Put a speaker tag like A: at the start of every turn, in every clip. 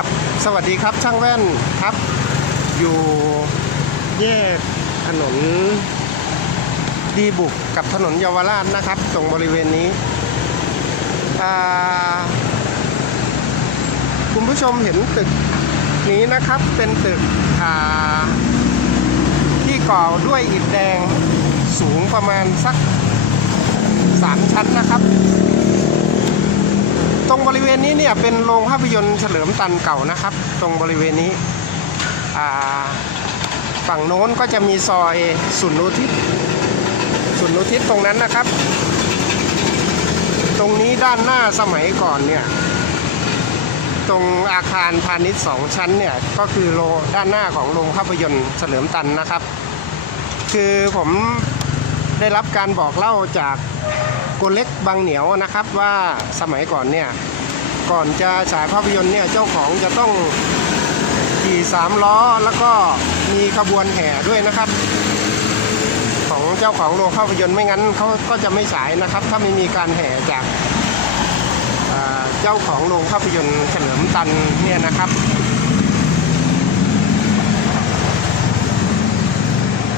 A: ครับ สวัสดีครับช่างแว่นครับ อยู่แยกถนนดีบุกกับถนนเยาวราชนะครับ ตรงบริเวณนี้คุณผู้ชมเห็นตึกนี้นะครับเป็นตึกที่ก่อด้วยอิฐแดงสูงประมาณสักสามชั้นนะครับ ณนี้เนี่ยเป็นโรงภาพยนตร์เฉลิมตันเก่านะครับ ตรงบริเวณนี้ฝั่งโน้นก็จะมีซอยสุนุทิศสุนนุทิศตรงนั้นนะครับ ตรงนี้ด้านหน้าสมัยก่อนเนี่ยตรงอาคารพาณิชย์สองชั้นเนี่ยก็คือโลด้านหน้าของโรงภาพยนตร์เฉลิมตันนะครับ คือผมได้รับการบอกเล่าจากโกเล็กบางเหนียวนะครับว่าสมัยก่อนเนี่ย ก่อนจะฉายภาพยนตร์เนี่ยเจ้าของจะต้องขี่สามล้อแล้วก็มีขบวนแห่ด้วยนะครับ ของเจ้าของโรงภาพยนตร์ไม่งั้นเขาก็จะไม่ฉายนะครับ ถ้าไม่มีการแห่จากเจ้าของโรงภาพยนตร์เฉลิมตันเนี่ยนะครับ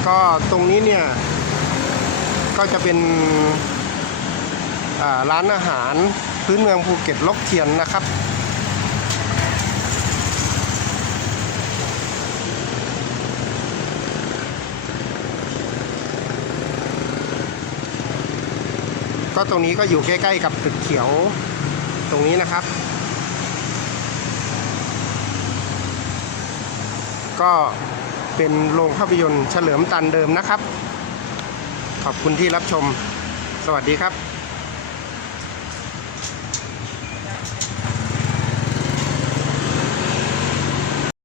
A: ก็ตรงนี้เนี่ยก็จะเป็นร้านอาหาร พื้นเมืองภูเก็ตลกเทียนนะครับ ก็ตรงนี้ก็อยู่ใกล้ๆกับตึกเขียวตรงนี้นะครับ ก็เป็นโรงภาพยนตร์เฉลิมตันเดิมนะครับ ขอบคุณที่รับชม สวัสดีครับ